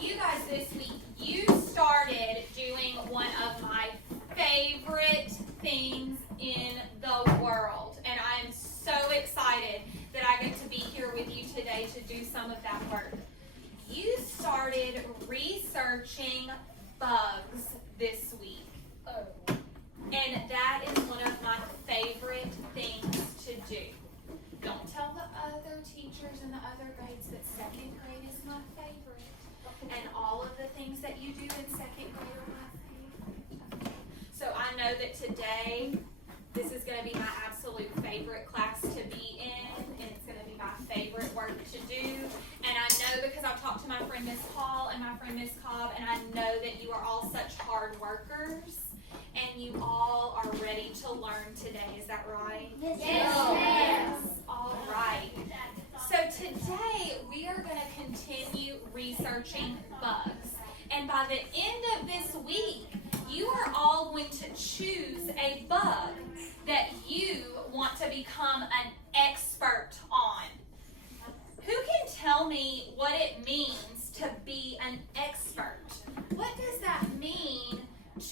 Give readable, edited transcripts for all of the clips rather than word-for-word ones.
you guys this week, you started doing one of my favorite things in the world. And I am so excited that I get to be here with you today to do some of that work. You started researching bugs this week. And that is one of my favorite things to do. Don't tell the other teachers in the other grades that second grade is my favorite. And all of the things that you do in second grade are my favorite. So I know that today, this is going to be my absolute favorite class to be in. And it's going to be my favorite work to do. And I know because I've talked to my friend Miss Hall and my friend Miss Cobb, and I know that you are all such hard workers. And you all are ready to learn today. Is that right? Yes. Yes. All right. So today we are going to continue researching bugs. And by the end of this week, you are all going to choose a bug that you want to become an expert on. Who can tell me what it means to be an expert? What does that mean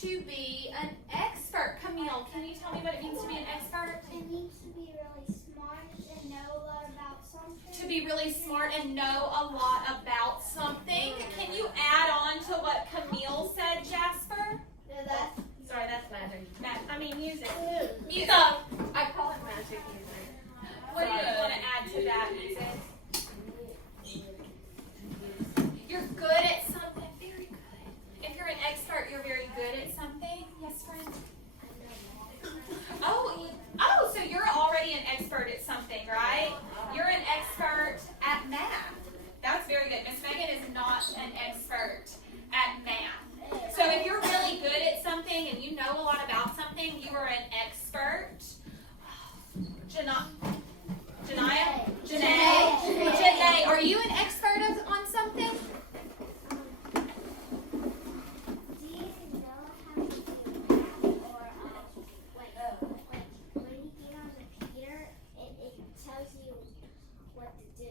to be an expert? Camille, can you tell me what it means to be an expert? It means to be really smart and know a lot about something. To be really smart and know a lot about something. Can you add on to what Camille said, Jasper? Sorry, that's magic. Music. Music. I call it magic music. What do you want to add to that, music? You're good at something. Very good. If you're an expert, you're very good at something. Yes, friend? Oh, so you're already an expert at something, right? You're an expert at math. That's very good. Miss Megan is not an expert at math. So if you're really good at something and you know a lot about something, you are an expert. Janae, are you an expert on something? Do you know how to do math or when you get on the computer, it tells you what to do?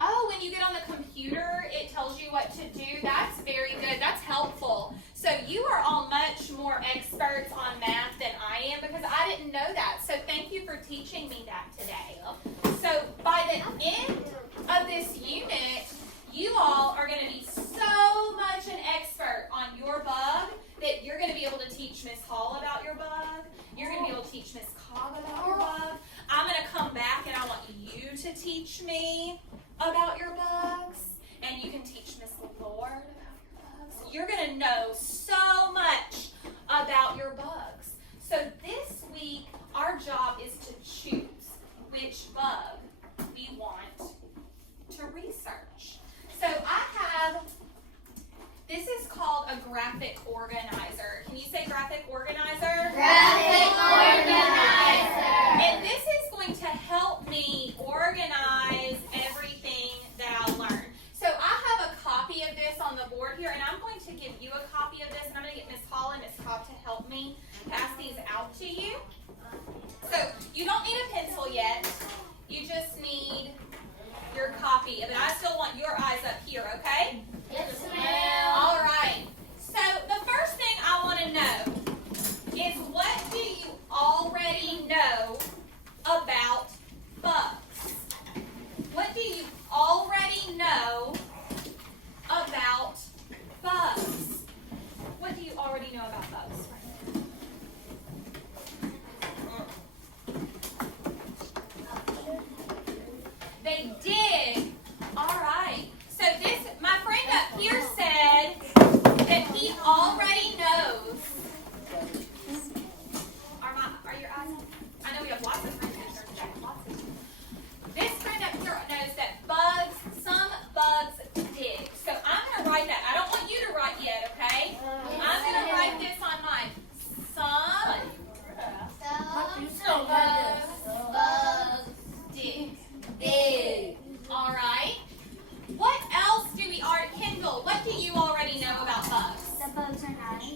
Oh, when you get on the computer, it tells you what to do. That's very good. That's helpful. So you are all much more experts on math than I am because I didn't know that. So thank you for teaching me that today. So by the end of this unit, you all are going to be so much an expert on your bug that you're going to be able to teach Miss Hall about your bug. You're going to be able to teach Miss Cobb about your bug. I'm going to come back and I want you to teach me about your bugs. And you can teach Miss Lord about your bugs. You're going to know so much about your bugs. So this week, our job is to choose which bug we want to research. So this is called a graphic organizer. Can you say graphic organizer? Graphic organizer. And this is going to help me organize everything that I learned. So I have a copy of this on the board here, and I'm going to give you a copy of this, and I'm going to get Miss Hall and Miss Cobb to help me pass these out to you. So you don't need a pencil yet. You just need your copy of it. I still want your eyes up here, okay? Yes, ma'am. All right. So the first thing I want to know is what do you already know about bugs? What do you already know about bugs? What do you already know about bugs? They did. All right. So my friend up here said that he already knows. Are your eyes on? I know we have lots of friends in here today. Lots of them. This friend up here knows that some bugs dig. So I'm going to write that. I don't want you to write yet, okay? I'm going to write this on mine. Some bugs dig. Big. All right. What else do we already, Kendall, what do you already know about bugs? The bugs are nice.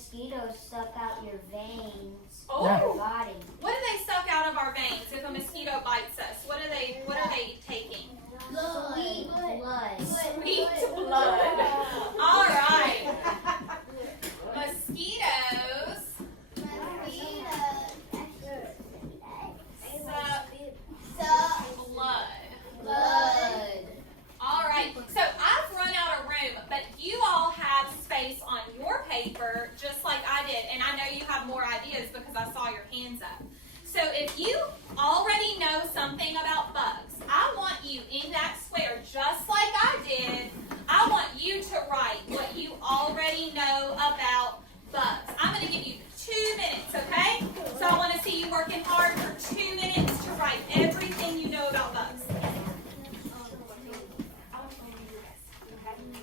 mosquitoes suck out your veins. Oh. Your body. What do they suck out of our veins if a mosquito bites us? What are they taking? Sweet blood. Sweet blood. All right. Mosquitoes suck blood. All right. So I've run out of room, but you all have space on your paper just like I did. And I know you have more ideas because I saw your hands up. So if you already know something about bugs, I want you in that square, just like I did, I want you to write what you already know about bugs. I'm going to give you 2 minutes, okay? So I want to see you working hard for 2 minutes to write everything you know about bugs.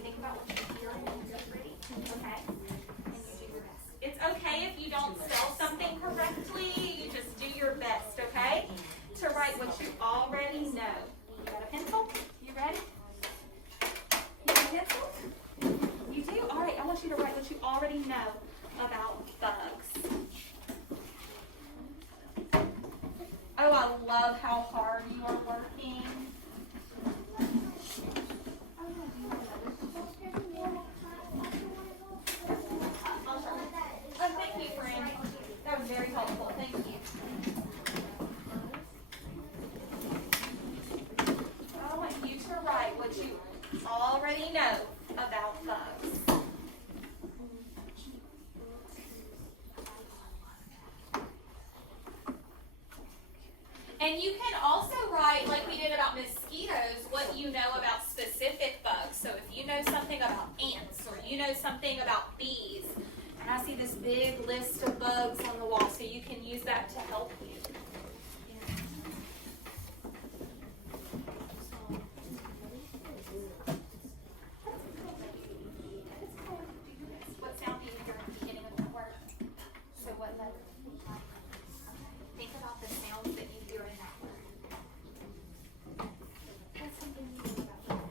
Think about what you hear and get ready, okay? And you do your best. It's okay if you don't spell something correctly. You just do your best, okay? To write what you already know. You got a pencil? You ready? You have a pencil? You do? All right, I want you to write what you already know about bugs. Oh, I love how hard you are working. Oh, thank you, friend. That was very helpful. Thank you. I want you to write what you already know about bugs. And you can also write, like we did about mosquitoes, what you know about specific bugs. So if you know something about ants or you know something about bees, and I see this big list of bugs on the wall, so you can use that to help you. What sound do you hear at the beginning of that word? So what letter? Think about the sounds that you hear in that word. What's something you know about bugs?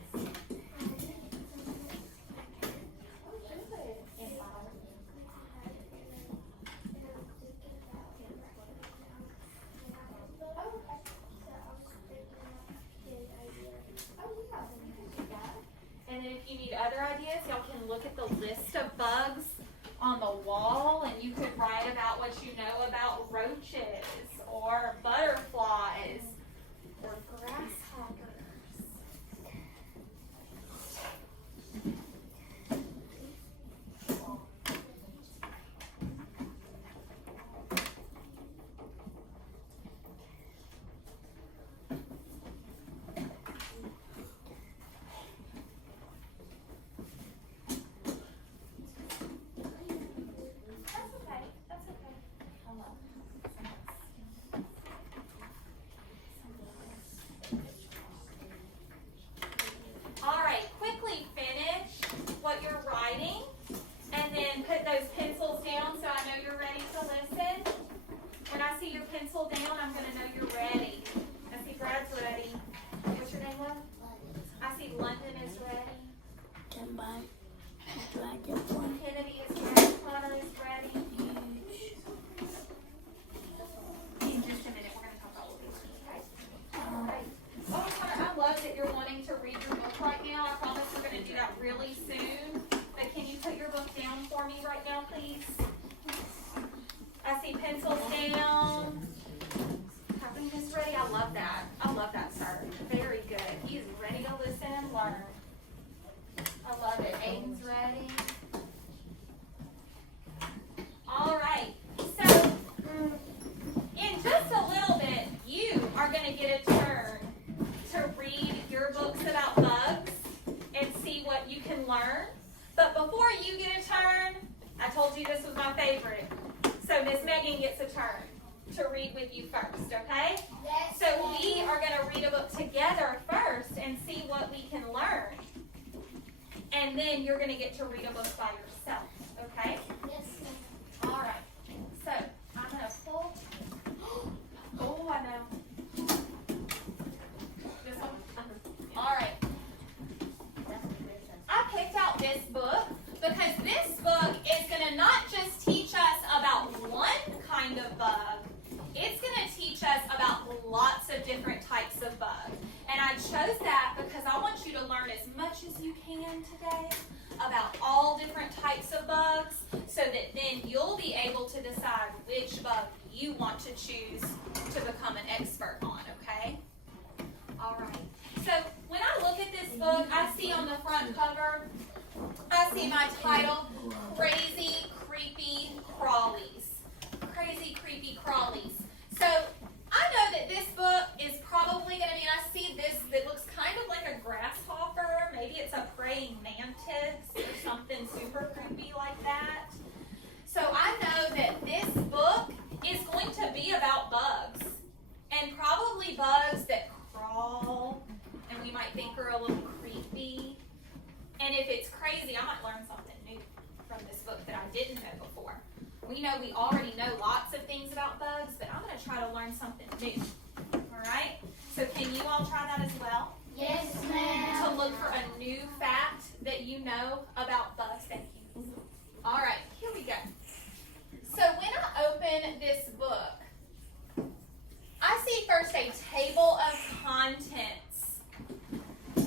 And then if you need other ideas, y'all can look at the list of bugs on the wall, and you could write about what you know about roaches or butterflies or grasshoppers. That's okay. Hello. All right, quickly finish what you're writing and then put those pencils down so I know you're ready to listen. When I see your pencil down, I'm going to know you're ready. I see Brad's ready. What's your name, love? I see London is ready. Kennedy is ready. Connor is ready. In just a minute, we're going to talk about all of these, okay? All right. Oh, Connor, I love that you're wanting to read your book right now. I promise we're going to do that really soon. But can you put your book down for me right now, please? I see pencils down. Kathleen is ready. I love that. I love that, sir. Very good. He's ready to listen and learn. I love it. Aiden's ready. All right. So, in just a little bit, you are going to get a turn to read your books about bugs and see what you can learn. But before you get a turn, I told you this was my favorite. So Miss Megan gets a turn to read with you first, okay? Yes. So we are going to read a book together first and see what we can learn. And then you're going to get to read a book by yourself, okay? Yes. All right. So I'm going to pull. Oh, I know. This one? All right. I picked out this book because this book is going to not just be able to decide which bug you want to choose to become an expert on, okay? All right. So when I look at this book, I see on the front cover, I see my title, Crazy Creepy Crawlies. Crazy Creepy Crawlies. So I know that this book is probably going to be, and I see this that looks kind of like a grasshopper. Maybe it's a praying mantis or something super creepy like that. So I know that this book is going to be about bugs. And probably bugs that crawl and we might think are a little creepy. And if it's crazy, I might learn something new from this book that I didn't know before. We know we already know lots of things about bugs, but I'm going to try to learn something new. All right? So can you all try that as well? Yes, ma'am. To look for a new fact that you know about bugs. Thank you. All right, here we go. So when I open this book, I see first a table of contents.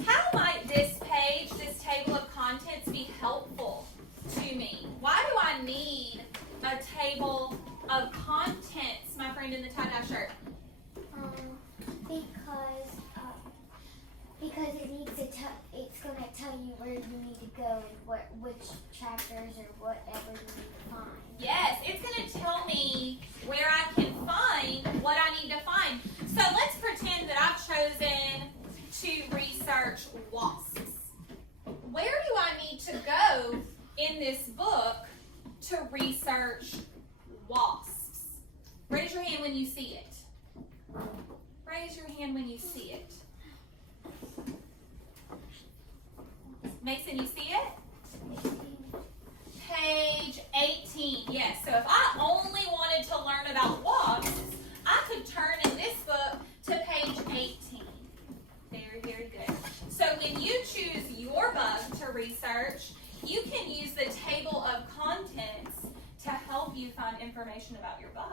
How might this page, this table of contents, be helpful to me? Why do I need a table of contents, my friend in the tie-dye shirt? Because it needs to it's going to tell you where you need to go and which chapters or whatever you need to find. Yes, it's going to tell me where I can find what I need to find. So let's pretend that I've chosen to research wasps. Where do I need to go in this book to research wasps? Raise your hand when you see it. Raise your hand when you see it. Mason, you see it? Page 18. Yes, so if I only wanted to learn about wasps, I could turn in this book to page 18. Very, very good. So when you choose your bug to research, you can use the table of contents to help you find information about your bug.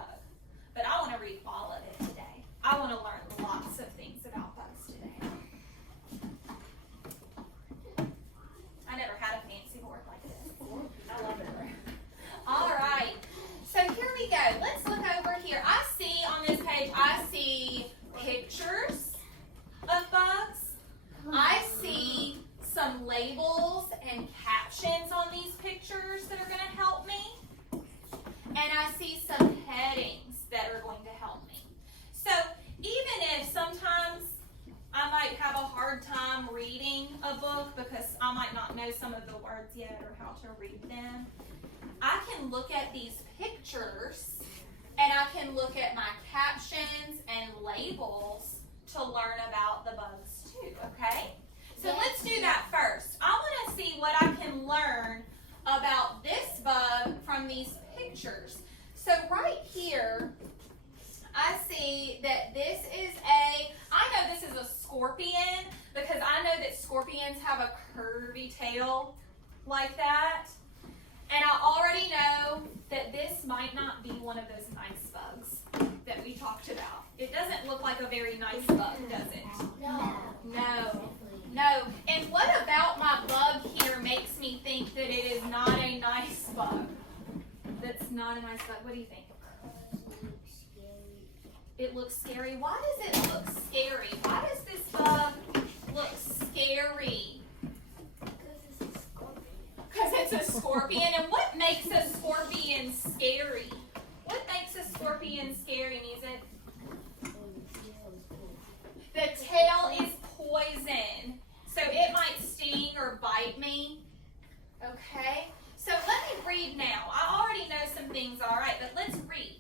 But I want to read all of it today. I want to learn lots of things about bugs today. I never had a fancy board like this. I love it. All right. So here we go. Let's look over here. I see on this page, I see pictures of bugs. I see some labels and captions on these pictures that are going to help me. And I see some headings that are going to help me. So even if sometimes I might have a hard time reading a book because I might not know some of the words yet or how to read them, I can look at these pictures and I can look at my captions and labels to learn about the bugs too, okay? So let's do that first. I want to see what I can learn about this bug from these pictures. So right here, I see that this is I know this is a scorpion because I know that scorpions have a curvy tail like that. And I already know that this might not be one of those nice bugs that we talked about. It doesn't look like a very nice bug, does it? No. And what about my bug here makes me think that it is not a nice bug? That's not a nice bug. What do you think? It looks scary. Why does it look scary? Why does this bug look scary? Because it's a scorpion. And what makes a scorpion scary? What makes a scorpion scary, Music? The tail is poison. So it might sting or bite me. Okay? So let me read now. I already know some things, all right, but let's read.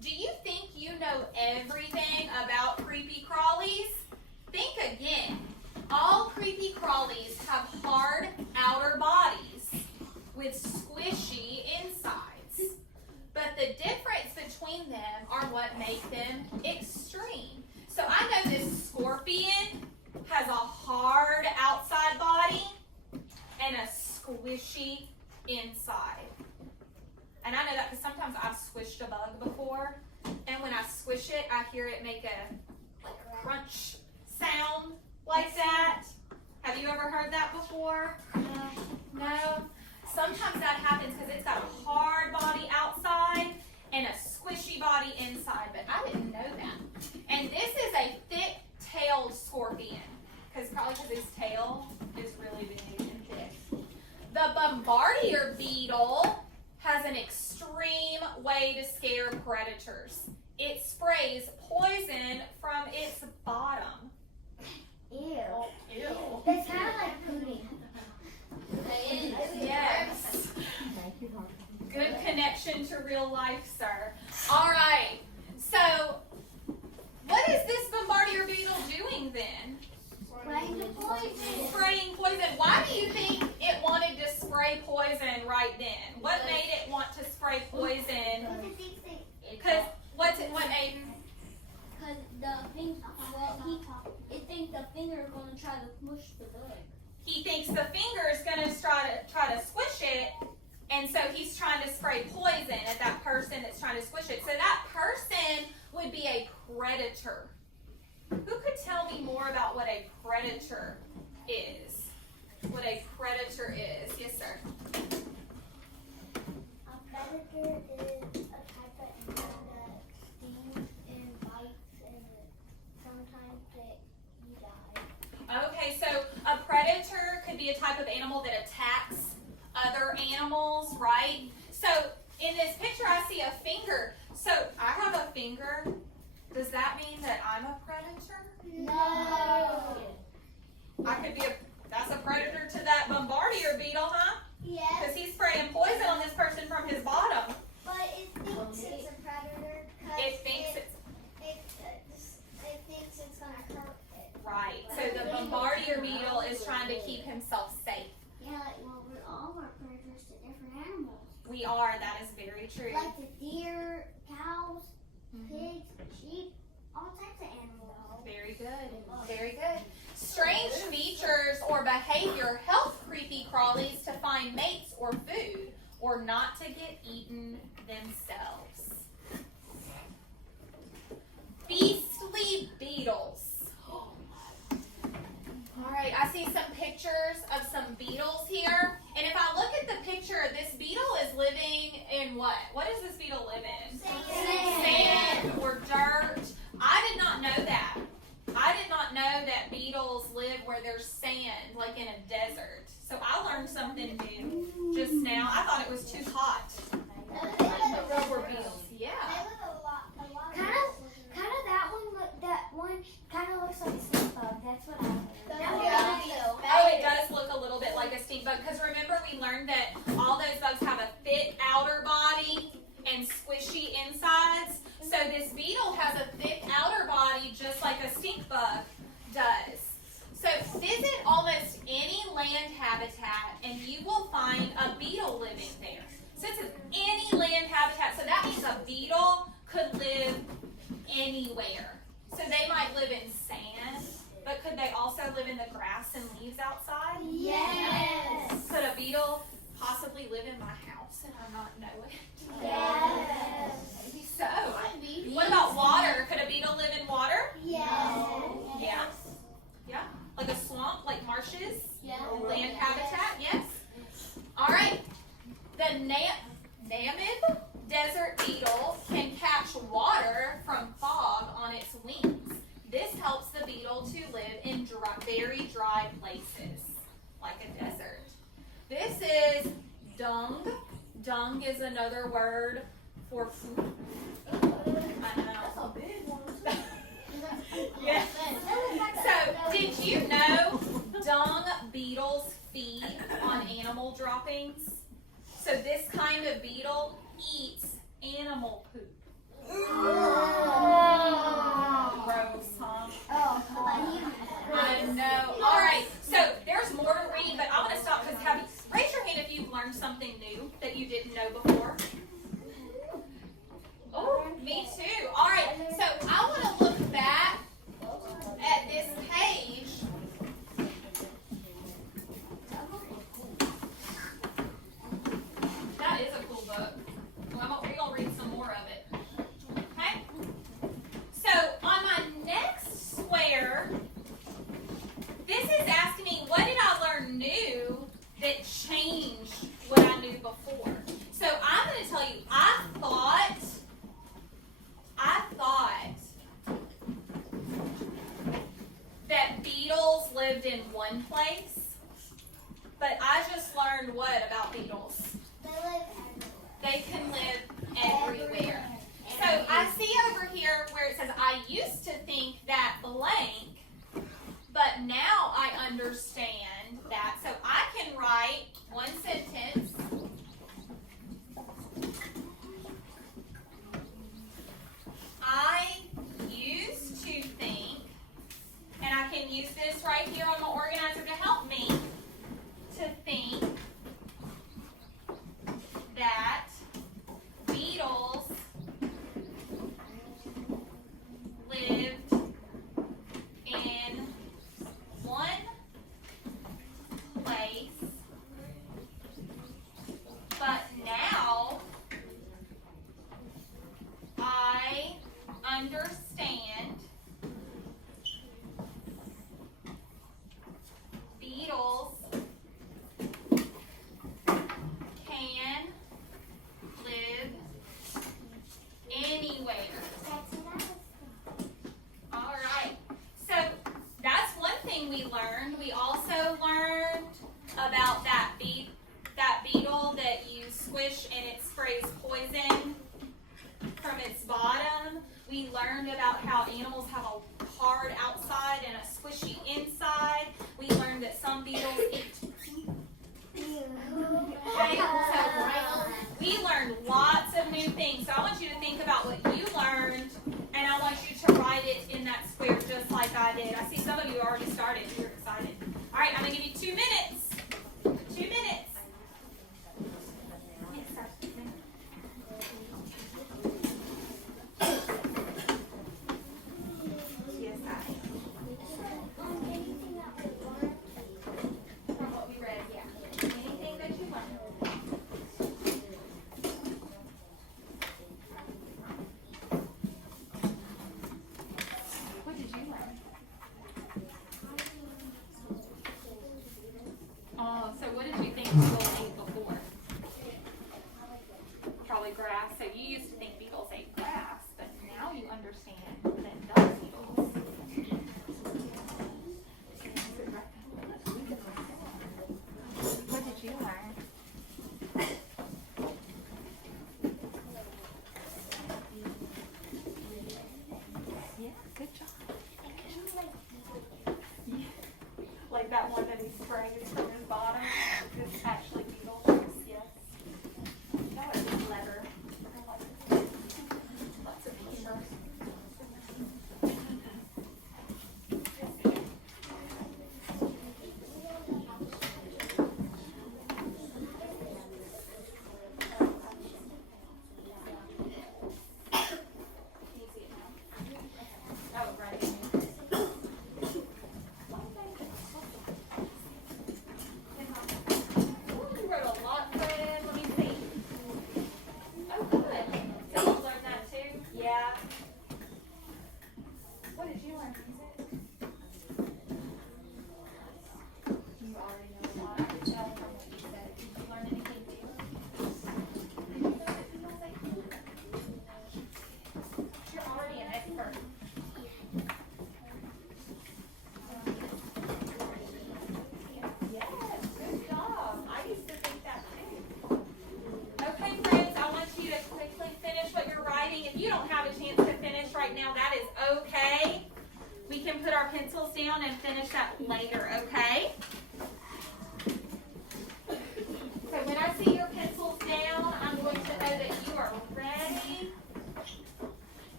Do you think you know everything about creepy crawlies? Think again. All creepy crawlies have hard outer bodies with squishy insides. But the difference between them are what make them extreme. So I know this scorpion has a hard outside body and a squishy inside. And I know that because sometimes I've squished a bug before, and when I squish it, I hear it make a crunch sound like that. Have you ever heard that before? No? Sometimes that happens because it's got a hard body outside way to scare predators. It sprays poison from its bottom. Ew. Ew. It's kind of like pudding. Yes. Good connection to real life, sir. All right. So, what is this bombardier beetle doing then? Spraying the poison. Spraying poison. Why do you think it wanted to spray poison right then? What made it want to spray poison? Because what's it? What, Aiden? Because it thinks the finger is going to try to smush the bug. He thinks the finger is going to try to squish it, and so he's trying to spray poison at that person that's trying to squish it. So that person would be a predator. Who could tell me more about what a predator is? What a predator is? Yes, sir. A predator is a type of animal that stings and bites, and sometimes you die. Okay, so a predator could be a type of animal that attacks other animals, right? So in this picture, I see a finger. So I have a finger. Does that mean that I'm a predator? No. I could be that's a predator to that bombardier beetle, huh? Yes. Because he's spraying poison on this person from his bottom. But it thinks it's a predator. It thinks it's It thinks it's going to hurt it. right. So the bombardier beetle is trying to keep himself safe. Yeah, well, we're all our predators to different animals. We are. That is very true. Like the deer, cows, pigs, sheep, all types of animals. Very good. Very good. Strange features or behavior help creepy crawlies to find mates or food, or not to get eaten themselves. Beastly beetles. All right, I see some pictures of some beetles here. And if I look at the picture, this beetle is living in what? What does this beetle live in? Sand or dirt. I did not know that. I did not know that beetles live where there's sand, like in a desert. So I learned something new just now. I thought it was too hot. Rubber beetles. Yeah. That one kind of looks like a stink bug. That's what I learned. Yeah. Oh, it does look a little bit like a stink bug. Because remember, we learned that all those bugs have a thick outer body and squishy insides. So this beetle has a thick outer body just like a stink bug does. So visit almost any land habitat and you will find a beetle living there. So it says any land habitat. So that means a beetle could live anywhere. So they might live in sand, but could they also live in the grass and leaves outside? Yes. Could a beetle possibly live in my house and I not know it? Yes. Maybe so. What about water? Could a beetle live in water? Yes. Yeah. Yeah. Like a swamp, like marshes? Yes. Land habitat? Yes. All right. The Namib desert beetle can catch water from fog on its wings. This helps the beetle to live in very dry places, like a desert. This is dung. Dung is another word for poop. I know. That's a big one. Yes. So, did you know dung beetles feed on animal droppings? So this kind of beetle eats animal poop. Gross, huh? I know. All right. So there's more to read, but I want to stop because raise your hand if you've learned something new that you didn't know before. Oh, me too. All right. So I want to look back at this page. That is a cool book. Well, we're going to read some more of it. Okay? So, on my next square, this is asking me, what did I learn new that changed what I knew before? So, I'm going to tell you, I thought that beetles lived in one place, but I just learned what about beetles? They live everywhere. They can live everywhere. So I see over here where it says, I used to think that blank, but now I understand that. So I can write one sentence. I used to think, and I can use this right here on my organizer to help me, to think that beetles lived in one place, but now I understand beetles can live anywhere. All right. So that's one thing we learned. We also learned about that beetle that you squish and it sprays poison from its bottom. We learned about how animals have a hard outside and a squishy inside. We learned that some beetles eat. Okay, so we learned lots of new things. So I want you to think about what you learned, and I want you to write it in that square just like I did. I see some of you already started. You're excited. All right, I'm going to give you 2 minutes. 2 minutes. From what we read, yeah. Anything that you learned. What did you learn? Oh, so what did you think beetles ate before? Probably grass. So you used to think beetles ate grass, but now you understand that duck beetles. What did you learn? Yeah, good job. Yeah. Like that one that he sprays from his bottom is actually beetles. Yes. That was clever. I like it. Lots of humor. Can you see it now? Oh, right. Ooh, you wrote a lot, Fred. Let me see. Oh, good. So you learned that too? Yeah. What did you learn, music? You already know a lot. I could tell from what you said. Did you learn anything new? Did you know that beetles ate food? You're already an expert. Yes, good job. I used to think that too. Okay, friends, I want you to quickly finish what you're writing. If you don't have a chance to finish right now, that is okay. We can put our pencils down and finish that later, okay? So when I see your pencils down, I'm going to know that you are ready.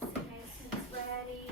Mason's ready.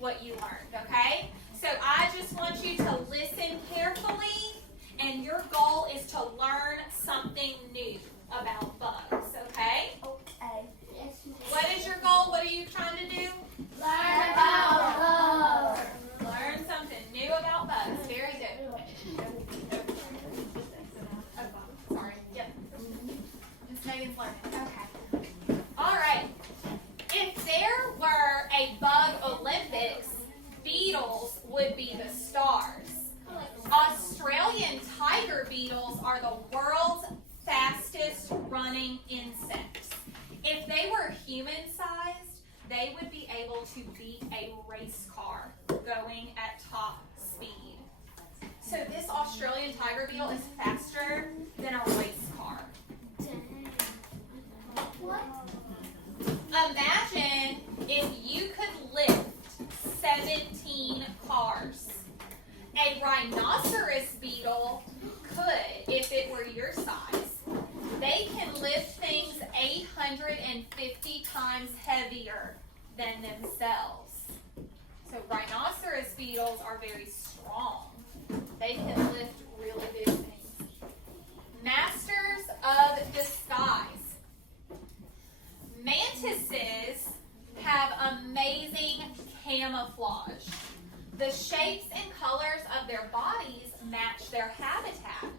what you learned, okay? So I just want you to listen carefully, and your goal is to learn something new about bugs, okay? Okay. Yes, ma'am. What is your goal? What are you trying to do? Learn about bugs. Learn something new about bugs. Very good. Oh, sorry. Yep. Miss Megan's learning. Okay. All right. If there were a bug Olympics, beetles would be the stars. Australian tiger beetles are the world's fastest running insects. If they were human-sized, they would be able to beat a race car going at top speed. So this Australian tiger beetle is faster than a race car. What? Imagine if you could lift 17 cars. A rhinoceros beetle could if it were your size. They can lift things 850 times heavier than themselves. So rhinoceros beetles are very strong. They can lift really big things. Masters of disguise. Mantises have amazing camouflage. The shapes and colors of their bodies match their habitat.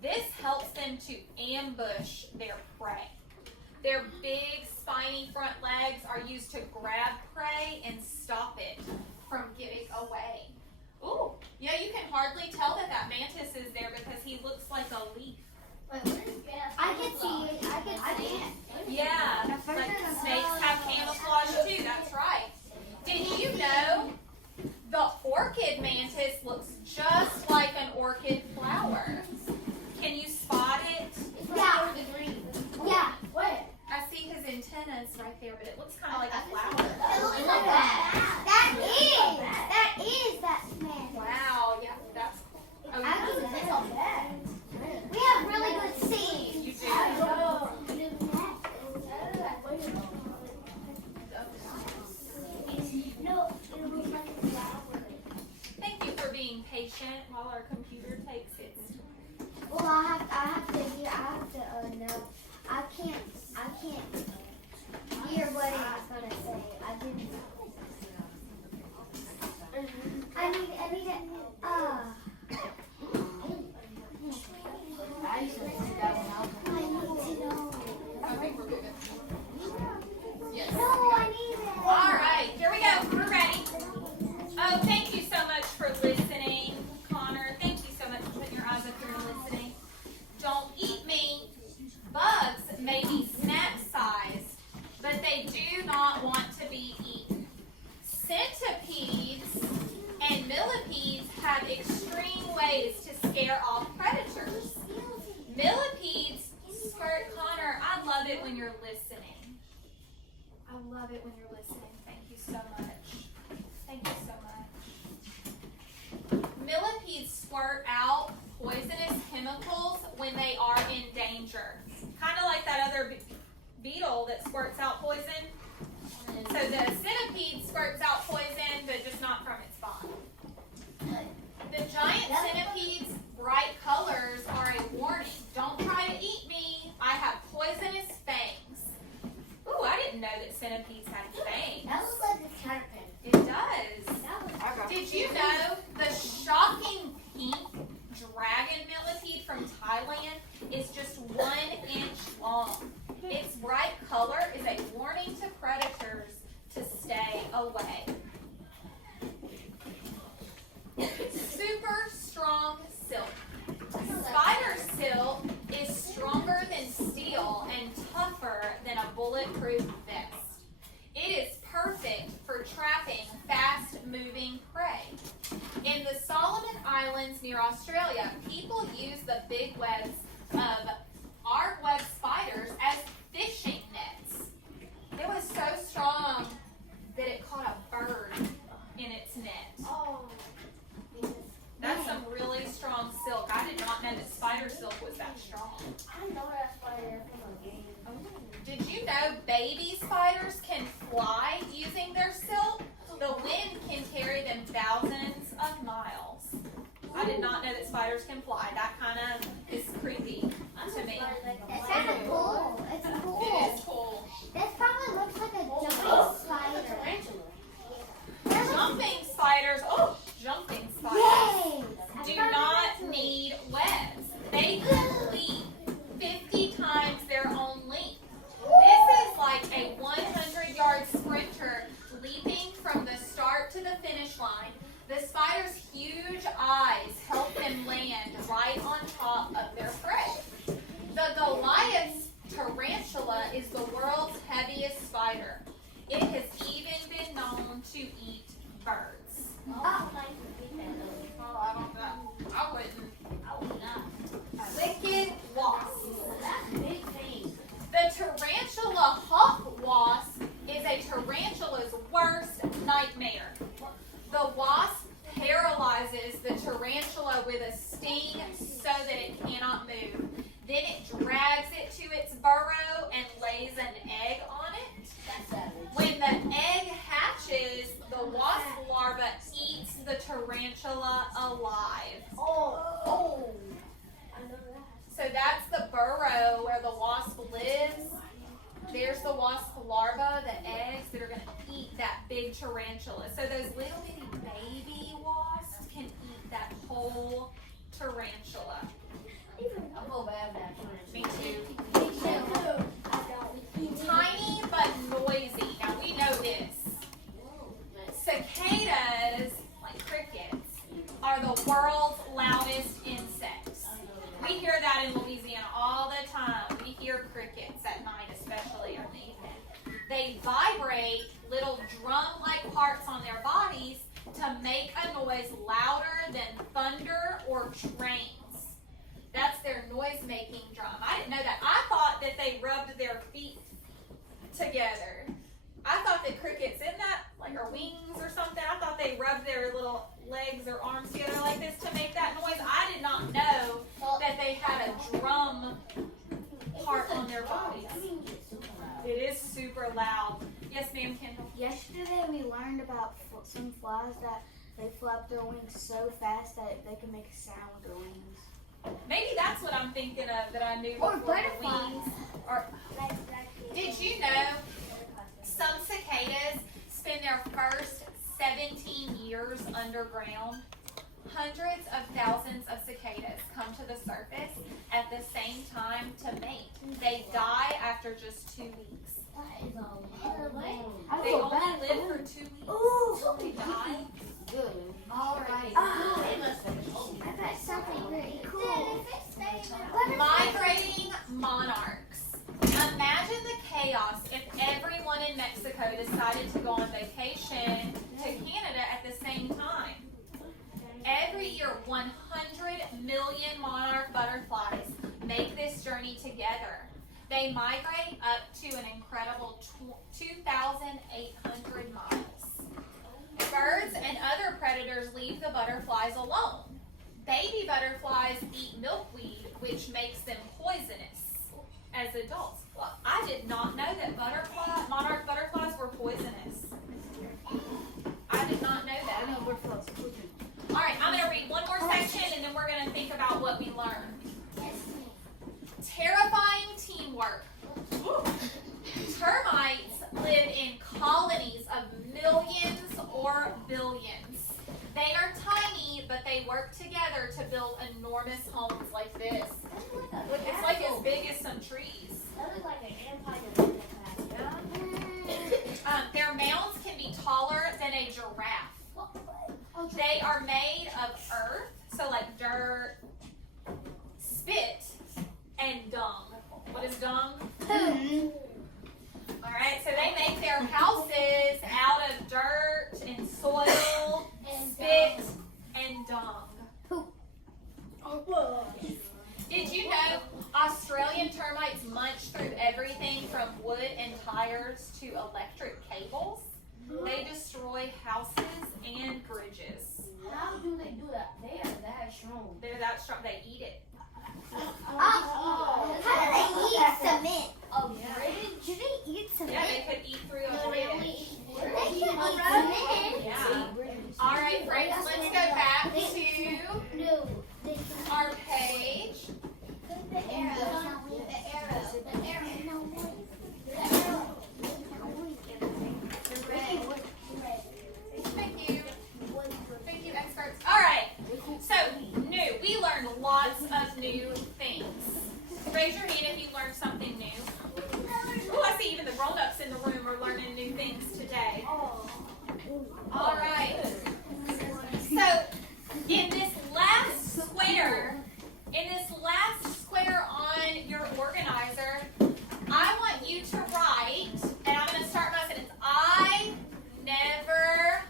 This helps them to ambush their prey. Their big spiny front legs are used to grab prey and stop it from getting away. Ooh, yeah, you can hardly tell that mantis is there because he looks like a leaf. I can see it. I can see it. Yeah, like snakes have camouflage too, that's right. Did you know the orchid mantis looks just like an orchid flower? Can you spot it? Yeah. Yeah. What? I see his antennas right there, but it looks kind of like a flower. It looks like that. That is that man. Wow, yeah, that's cool. Oh, I you think it's all bad. We have really good seeds. You do. No, it looks like a flower. Thank you for being patient while our computer takes its. Well, I have to know. I can't hear what it's gonna say. I didn't. I need it. I need to know. I think we're good. Yes. No, I need it. All right, here we go. We're ready. Oh, thank you so much for listening, Connor. Thank you so much for putting your eyes up here and listening. Don't eat me. Bugs may be snack-sized, but they do not want to be eaten. Centipedes and millipedes have extreme ways to scare off predators. Millipedes skirt Connor. I love it when you're listening. I love it when you're listening. Thank you so much. Thank you so much. Millipedes squirt out poisonous chemicals when they are in danger. Kind of like that other beetle that squirts out poison. So the centipede squirts out poison, but just not from its body. The giant centipede's bright colors are a warning. Don't try to eat me. I have poisonous fangs. Ooh, I didn't know that centipedes had fangs. That looks like a caterpillar. It does. Did you know the shocking pink dragon millipede from Thailand is just 1 inch long? Its bright color is a warning to predators to stay away. Super strong silk. Spider silk is stronger than steel and tougher than a bulletproof vest. It is perfect for trapping fast-moving prey. In the Solomon Islands near Australia, people use the big webs of arc-web spiders as fishing nets. It was so strong that it caught a bird in its net. Oh. That's some really strong silk. I did not know that spider silk was that strong. I know that spider from a game. Did you know baby spiders can fly using their silk? The wind can carry them thousands of miles. I did not know that spiders can fly. That kind of is creepy to me. It's kind of cool. It's cool. It is cool. This probably looks like a jumping spider. Jumping spiders. Oh, jumping spiders. Yay! Do not need webs. They can leap 50 times their own length. This is like a 100-yard sprinter leaping from the start to the finish line. The spider's huge eyes help them land right on top of their prey. The Goliath's tarantula is the world's heaviest spider. It has even been known to eat birds. Oh. Oh, I don't know. I wouldn't. Wicked wasps. The tarantula hawk wasp is a tarantula's worst nightmare. The wasp paralyzes the tarantula with a sting so that it cannot move. Then it drags it to its burrow and lays an egg on it. When the egg hatches, the wasp larva eats the tarantula alive. Oh. So that's the burrow where the wasp lives. There's the wasp larva, the eggs that are going to eat that big tarantula. So those little bitty baby wasps can eat that whole tarantula. I feel bad now. Me too. Tiny but noisy. Now we know this. Cicadas, like crickets, are the world's loudest insects. We hear that in Louisiana all the time. We hear crickets at night, especially in the evening. They vibrate little drum-like parts on their bodies to make a noise louder than thunder or trains. That's their noise-making drum. I didn't know that. I thought that they rubbed their feet together. I thought that crickets in that, like, or wings or something, I thought they rubbed their little legs or arms together like this to make that noise. I did not know that they had a drum part on their bodies. It is super loud. Yes, ma'am, Kendall. Yesterday we learned about some flies that they flap their wings so fast that they can make a sound with their wings. Maybe that's what I'm thinking of that I knew Or before the butterflies. wings. Or, did you know some cicadas spend their first 17 years underground? Hundreds of thousands of cicadas come to the surface at the same time to mate. They die after just 2 weeks. I They feel only bad live for for them. 2 weeks. Ooh. They die. Good. All right. They must have told me. I bet something really cool. Migrating monarchs. Imagine the chaos if everyone in Mexico decided to go on vacation to Canada at the same time. Every year, 100 million monarch butterflies make this journey together. They migrate up to an incredible 2,800 miles. Birds and other predators leave the butterflies alone. Baby butterflies eat milkweed, which makes them poisonous as adults. Well, I did not know that monarch butterflies were poisonous. I did not know that. All right, I'm going to read one more section and then we're going to think about what we learned. Terrifying teamwork. Termites live in colonies of millions or billions. They are tiny, but they work together to build enormous homes like this. Look, it's like as big as some trees. That looks like an empire. Their mounds can be taller than a giraffe. They are made of earth, so like dirt, spit, and dung. What is dung? All right, so they make their houses out of dirt and soil, spit, and dung. Did you know Australian termites munch through everything from wood and tires to electric cables? They destroy houses and bridges. How do they do that? They are that strong. They're that strong. They eat it. How do they eat cement? A bridge? Do they eat cement? Yeah, they could eat through a bridge. They can eat cement. All right. So in this last square on your organizer, I want you to write, and I'm going to start my sentence. I never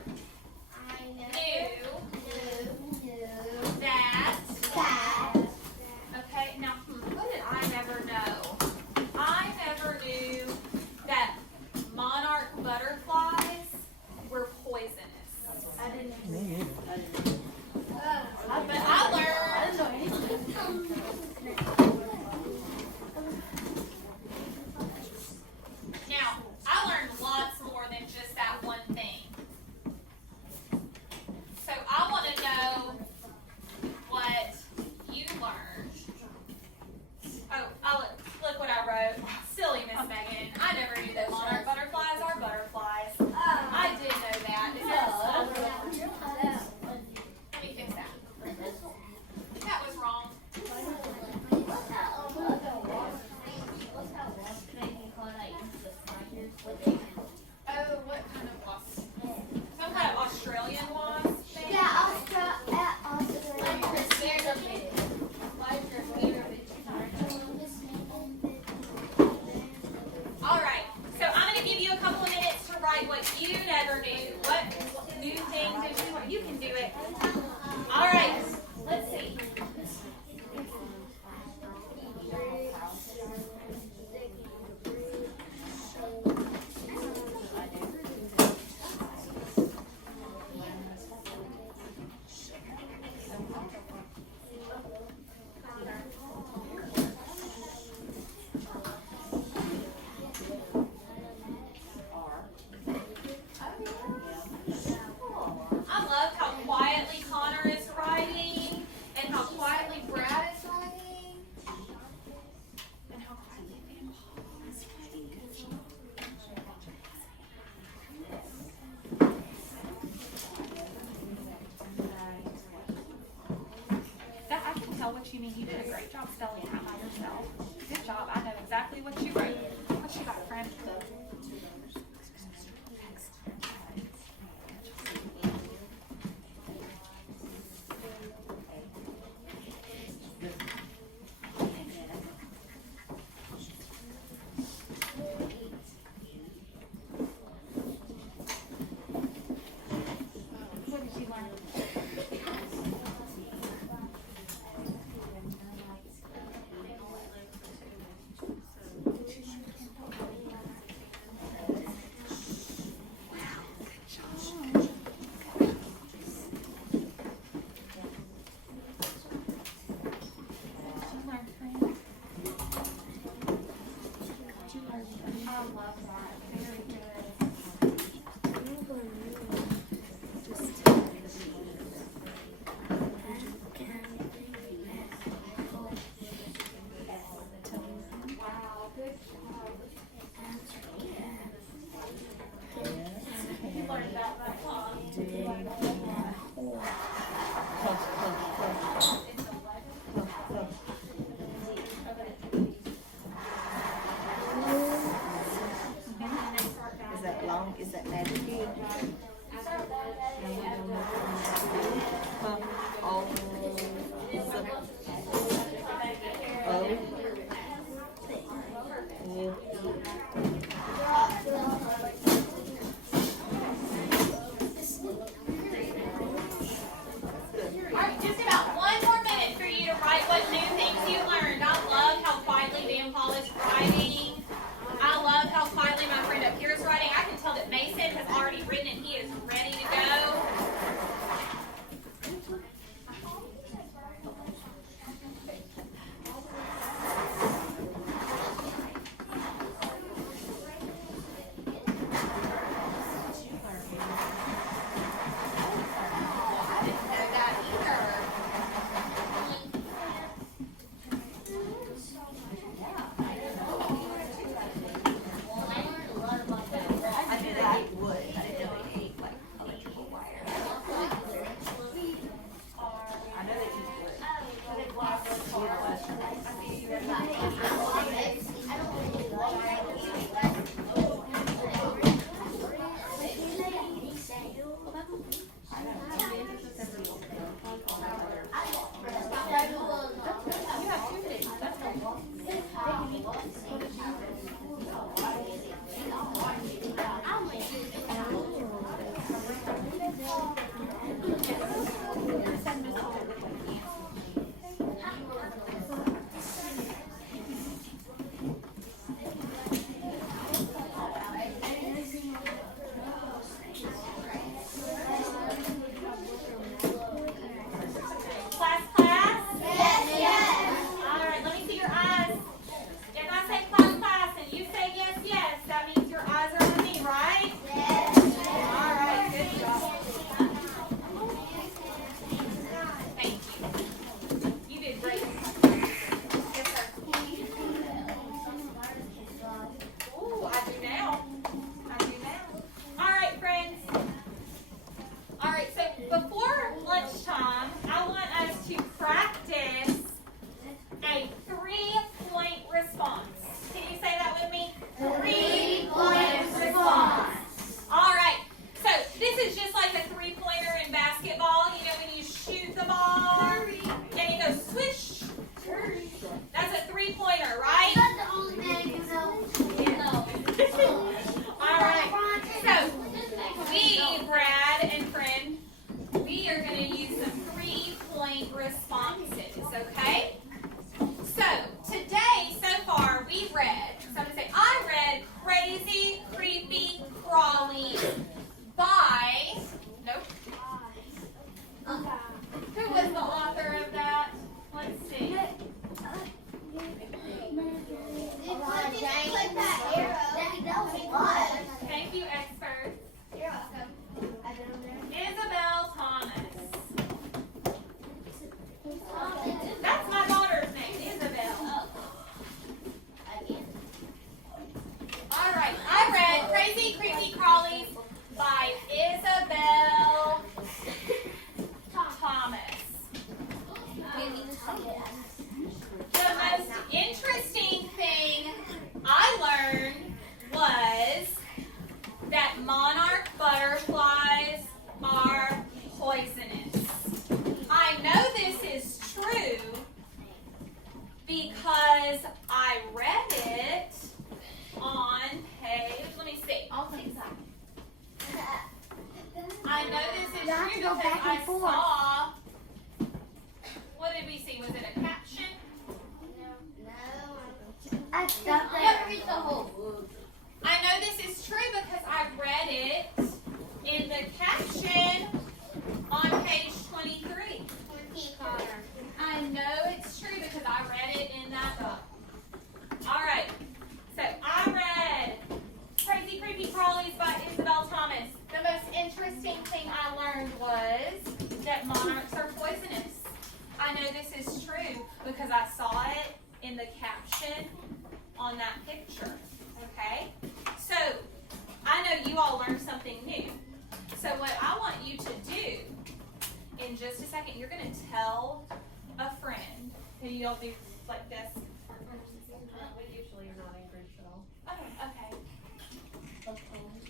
knew that. Okay, now what did I never know? I never knew that monarch butterflies were poisonous. I didn't. Me either. But I learned. Now, I learned lots more than just that one thing. So I want to know what you learned. Oh, look what I wrote. Silly Miss Megan. I never knew that monarch butterflies are butterflies. I did know that. Is that Let me fix that. That was wrong. Oh, what kind of wasp? Some kind of Australian wasp? Maybe? All right. So I'm going to give you a couple of minutes to write what you never knew. What new thing did you learn? You can do it. All right. Let's see. I love how quietly Connor is writing, and how quietly Brad is writing, and how quietly Van Paul is writing. Good job. That I can tell what you mean. You did a great job spelling that by yourself. Good job. I know exactly what you wrote. What you got, friend? What did you learn? I love that. Very good. Wow, good job. You learned about that, huh? Is that long? Is that magic? Oh. All right, just about one more minute for you to write what new things you learned. I love how quietly Van Paul is writing. I love how quietly my friend up here is writing. I can tell that Mason has already written and he is ready to go. by, nope. Who was the author of that? Let's see. Thank you, experts. You're welcome. Isabel Thomas. That's my daughter's name, Isabel. All right, I read Crazy Creepy Crawlies by Isabel Thomas. The most interesting thing I learned was that monarch butterflies are poisonous. I know this is true because I read it on page, let me see. I'll take that. I know this is You have true to go because back I and forth. saw, what did we see? Was it a caption? I stopped I there. gotta read the whole book. I know this is true because I read it in the caption on page 23. I know it's true because I read it in that book. Alright, so I read Crazy Creepy Crawlies by Isabel Thomas. The most interesting thing I learned was that monarchs are poisonous. I know this is true because I saw it in the caption on that picture. Okay? So, I know you all learned something new. So what I want you to do, in just a second, you're going to tell a friend, who you'll do like this. We usually are not in groups at all. Oh, okay.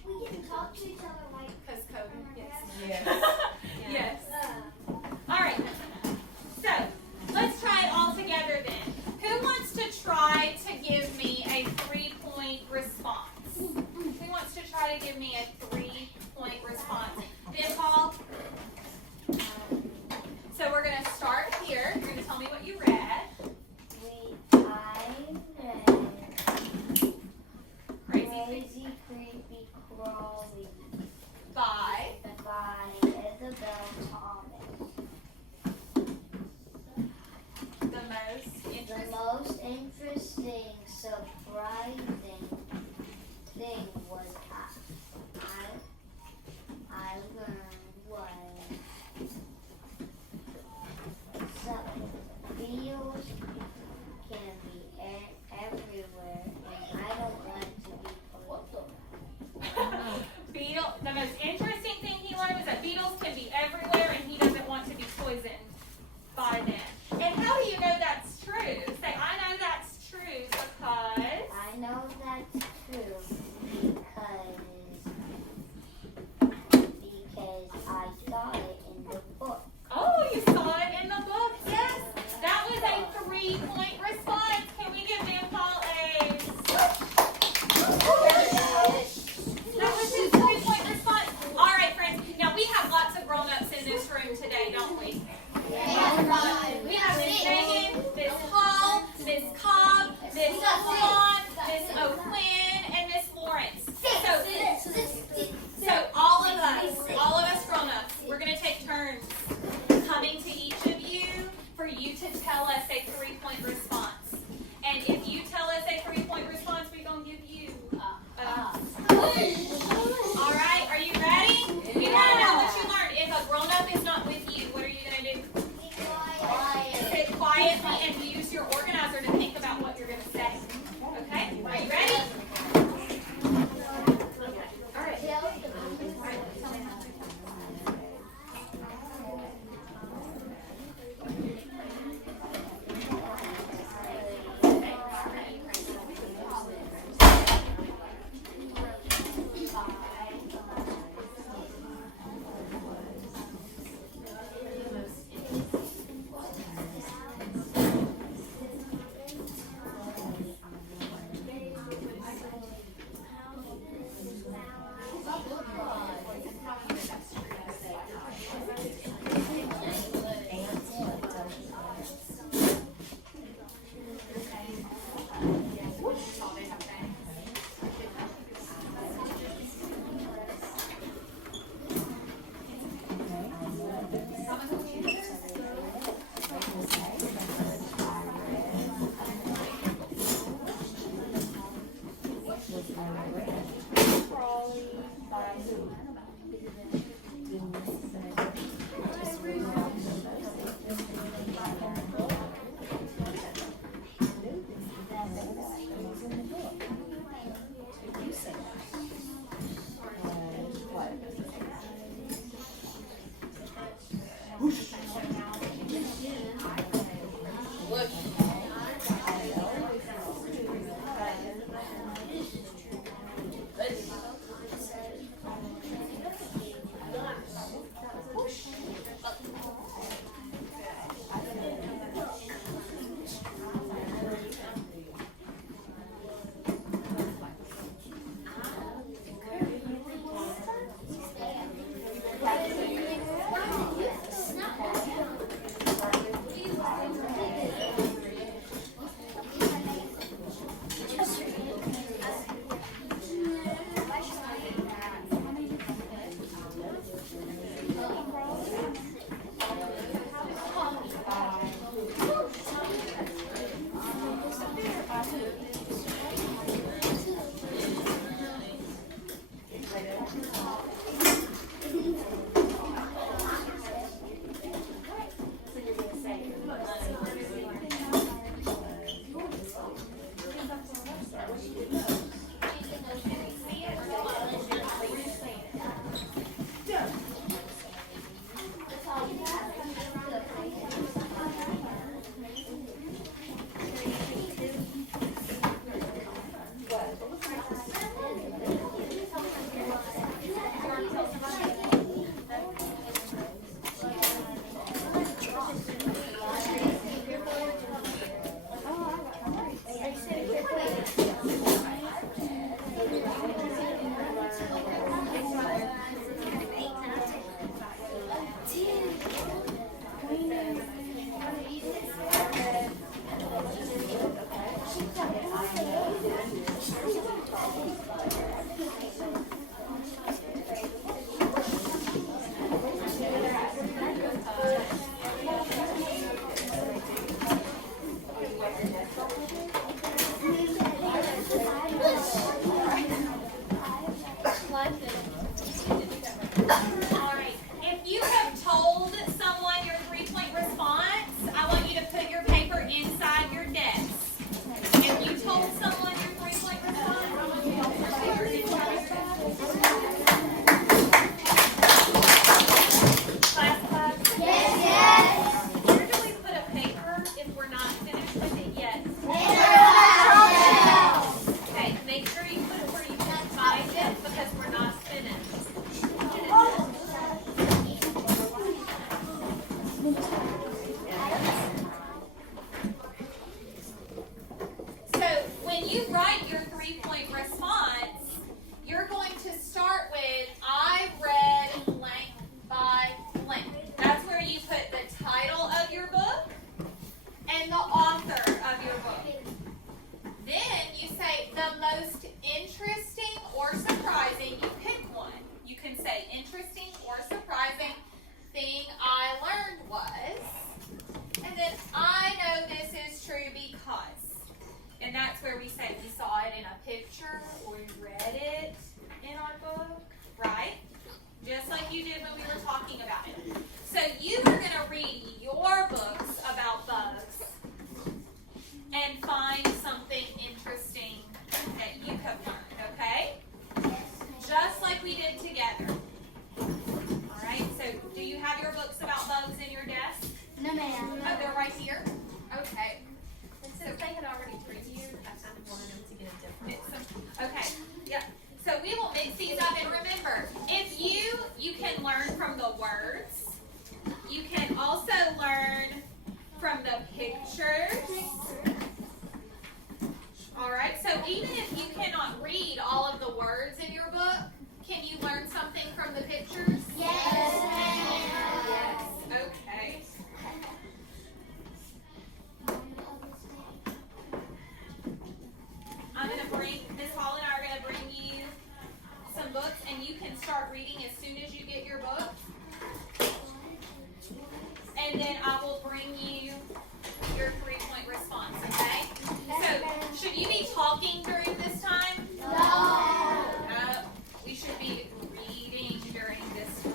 We can talk to each other like. Because COVID, yes. Yes. Yes. All right. So, let's try it all together then. Who wants to try to give me a 3-point response? Who wants to try to give me a 3-point response? Then, Paul. So we're going to start here. You're going to tell me what you read. I read Crazy Alright, if you have told someone your 3-point response, I want you to put your paper inside your desk. If you told someone your 3-point response, I want you to put your paper inside your desk. Class? Yes. Where do we put a paper if we're not finished with it yet? Okay, make sure you put it where you can find it because we're not finished. So when you write your 3-point response, you're going to start with I read blank by blank. That's where you put the title of your book and the author of your book. Then you say the most interesting or surprising, you pick one. You can say interesting or surprising thing I learned was, and then I know this is true because. And that's where we say we saw it in a picture or we read it in our book, right? Just like you did when we were talking about it. So you are going to read your books about bugs and find something interesting that you have learned, okay? Just like we did together. All right, so do you have your books about bugs in your desk? No, ma'am. Oh, they're right here? Okay. Since they had already previewed, I kind of wanted them to get a different Mix them. Okay. Yep. So we will mix these up, and remember, if you can learn from the words. You can also learn from the pictures. All right. So even if you cannot read all of the words in your book, can you learn something from the pictures? Yes. Yes. Okay. I'm going to bring, Ms. Hall and I are going to bring you some books, and you can start reading as soon as you get your book. And then I will bring you your 3-point response, okay? So, should you be talking during this time? No. We should be reading during this time.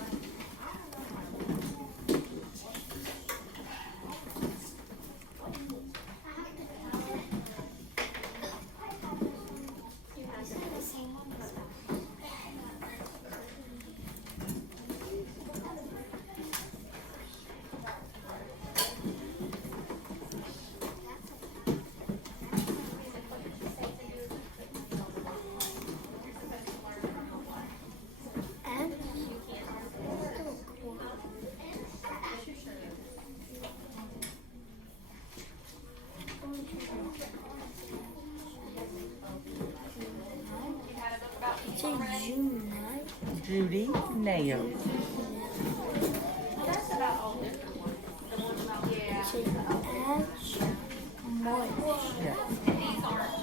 You had a book about people already? Judy Nails. That's about all different ones. The ones about, yeah. Yeah. And these aren't.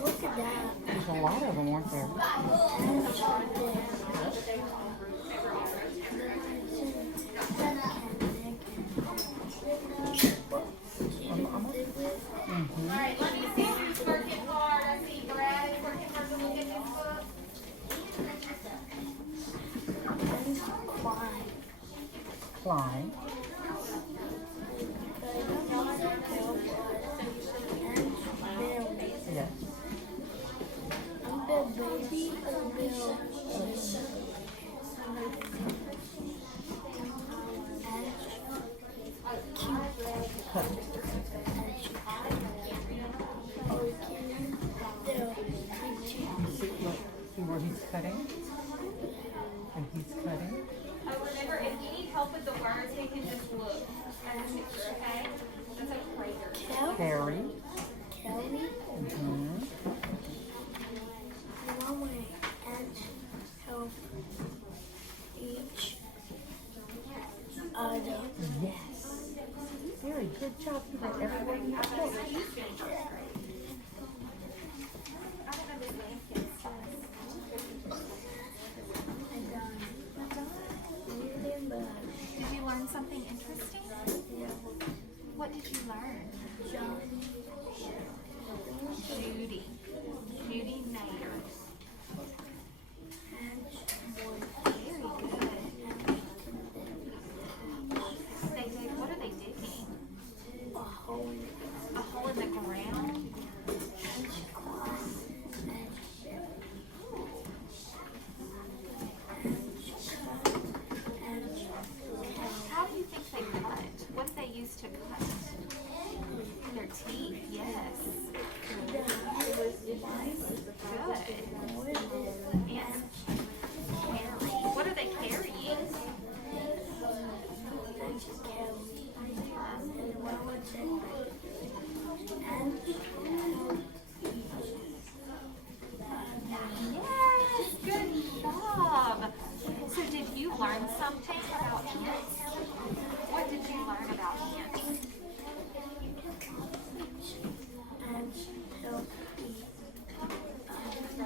Look at that. There's a lot of them, weren't there? All right, let me see who's working hard. I see Brad is working hard to look at this book. fly. Yes. Cut. See where he's cutting? And he's cutting. Remember, if you need help with the words, you can just look at the picture, okay? That's a crater. Carry. Yes. Very good job. You got everyone you put. Did you learn something interesting? What did you learn? Judy. Judy Nair. Very good. What are they digging? A hole in the ground? How do you think they cut? What did they use to cut? Their teeth, yes. Good. And carry. What are they carrying? Yes, good job. So did you learn something about ants? What did you learn about ants?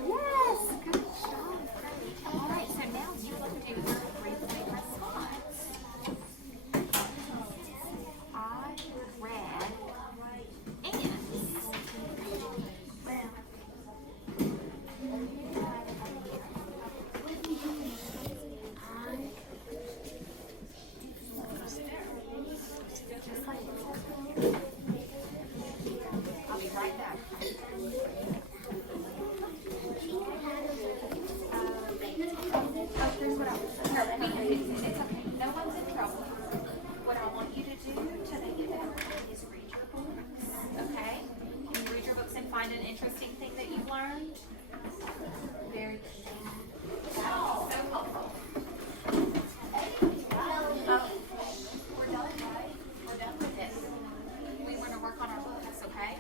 Yes, good job. All right, so now you can do your three-point response. I read ants. I'll be right back. Here's what it's okay. No one's in trouble. What I want you to do to make it better is read your books. Okay? Can you read your books and find an interesting thing that you learned? Very good. That is so helpful. We're done, right? We're done with this. We want to work on our books, okay?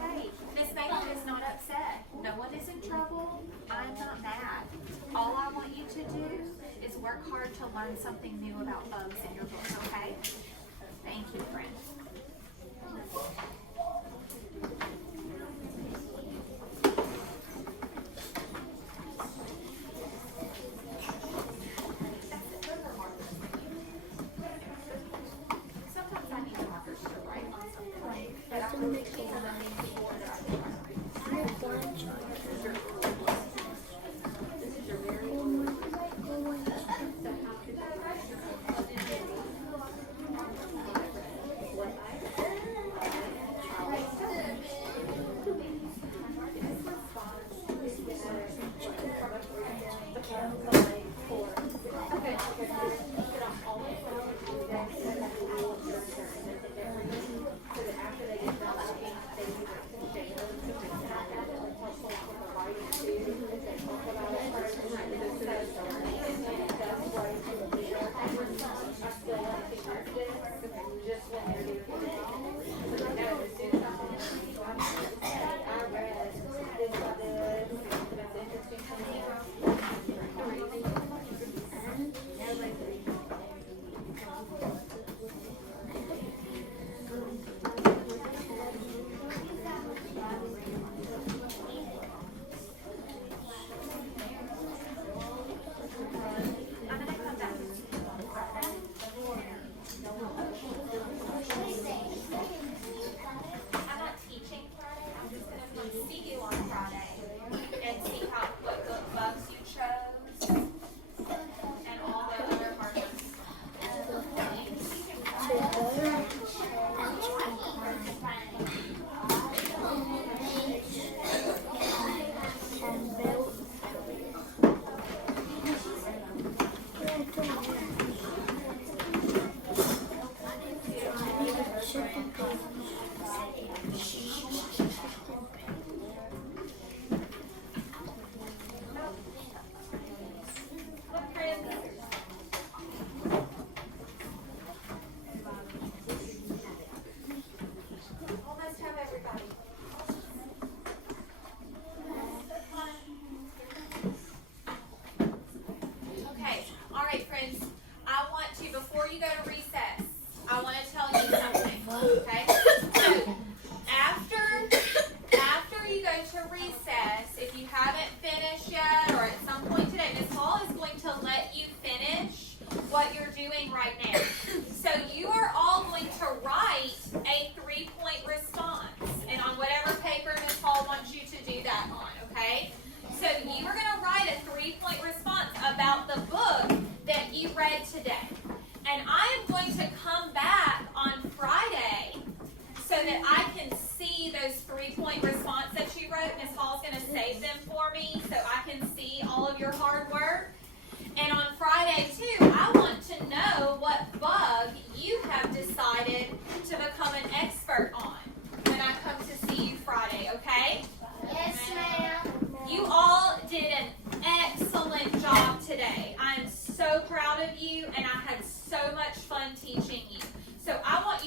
Hey, Miss Megan is not upset. No one is in trouble. I'm not mad. All I want you to do is work hard to learn something new about bugs in your book, okay? Thank you, friend. Sometimes I need markers to write on something, but I'm going to keep them before that I can write. This is your very own. So how could I write your own?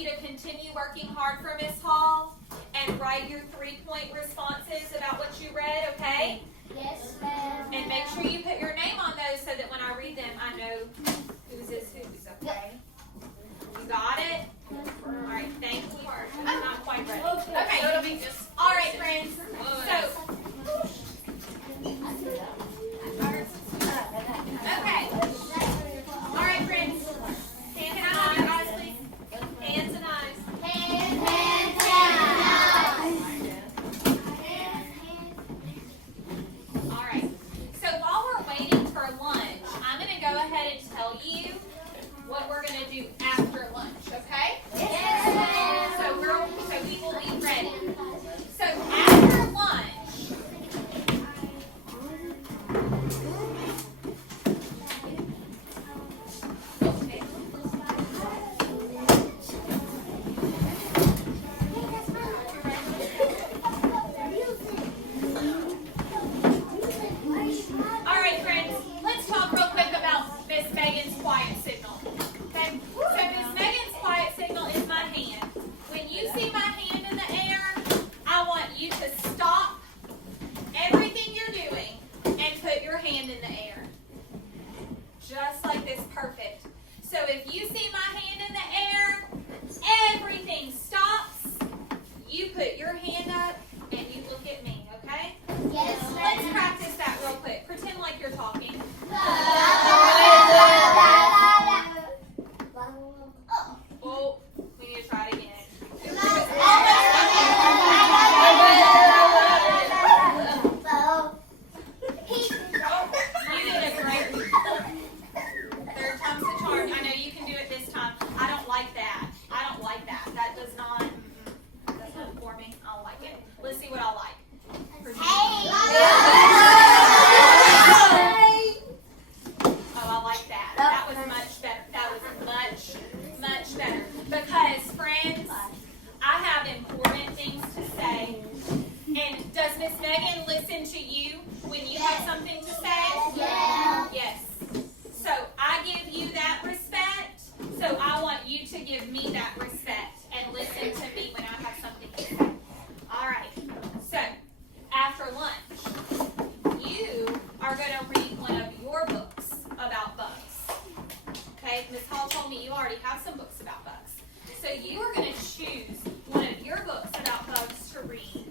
you to continue working hard for Miss Hall and write your 3-point responses about what you read, okay? Yes, ma'am. And make sure you put your name on those so that when I read them, I know whose is whose, okay? You got it? All right, thank you. I'm not quite ready. Okay. So it'll be just. All right, friends. So, okay. All right, friends. Stand and eyes, please. Hands and eyes. All right. So while we're waiting for lunch, I'm going to go ahead and tell you what we're going to do after lunch, okay? So we will be ready. So after lunch, all right, friends, let's talk real quick about Miss Megan's quiet signal. Okay? So Miss Megan's quiet signal is my hand. When you see my hand in the air, I want you to stop everything you're doing and put your hand in the air. Just like this, perfect. So if you see my hand in the air, everything stops. You put your hand up and you look at me, okay? Let's practice that real quick. Pretend like you're talking. Oh, we need to try it again. You did a great. Third time's the charm. I know you can do it this time. I don't like that. I don't like that. That does not. That's not for me. I don't like it. Let's see what I like. Oh, I like that. That was much better. That was much, much better. Because, friends, I have important things to say. And does Miss Megan listen to you when you have something to say? Yes. So I give you that respect. So I want you to give me that respect and listen to me when I have something to say. All right. So after lunch, you are going to read one of your books about bugs. Okay? Ms. Hall told me you already have some books about bugs. So you are going to choose one of your books about bugs to read.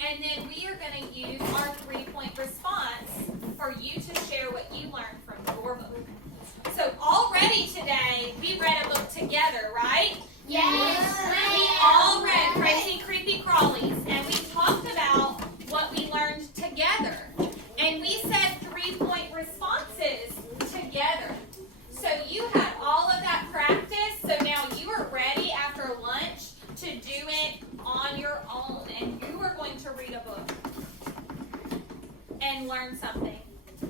And then we are going to use our 3-point response for you to share what you learned from your book. So already today, we read a book together, right? We all read Crazy Creepy Crawlies, and we talked about what we learned together. And we said 3-point responses together. So you had all of that practice, so now you are ready after lunch to do it on your own. And you are going to read a book and learn something.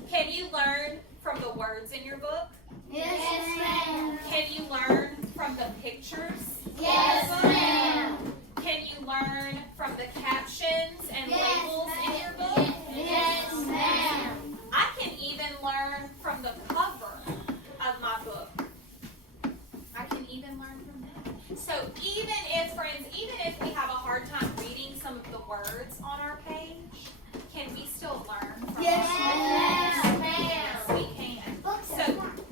Can you learn from the words in your book? Can you learn from the pictures? Can you learn from the captions and labels in your book? I can even learn from the cover of my book. I can even learn from that. So even if, friends, even if we have a hard time reading some of the words on our page, can we still learn from them? We can. So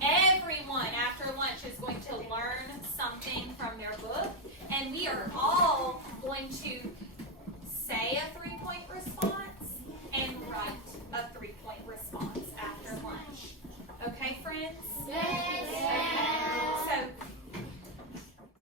everyone after lunch is going to learn something from their book, and we are all going to say a